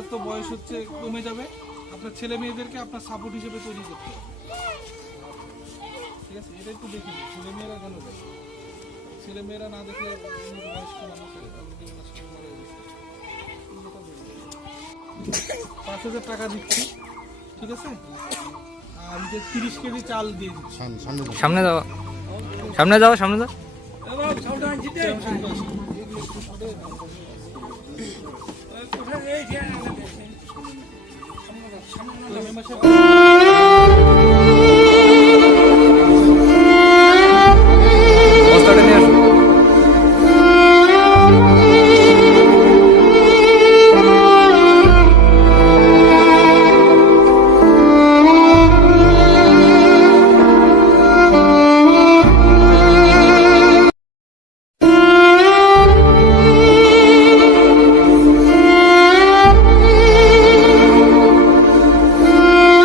আপনার তো বয়স হচ্ছে কমে যাবে, আপনার ছেলে মেয়েদেরকে আপনার সাপোর্ট হিসেবে তৈরি করতে হবে, ঠিক আছে? এটা একটু দেখে নিন, ছেলে মেয়েরা কেন দেখে, ছেলে মেয়েরা না দেখলে বয়স্ক মানুষ 5,000 টাকা দিচ্ছি, ঠিক আছে? আর যে 30 কেজি চাল দিয়ে দিচ্ছি। সামনে যাও, সামনে যাও, সামনে যাও। মেম্বারশিপ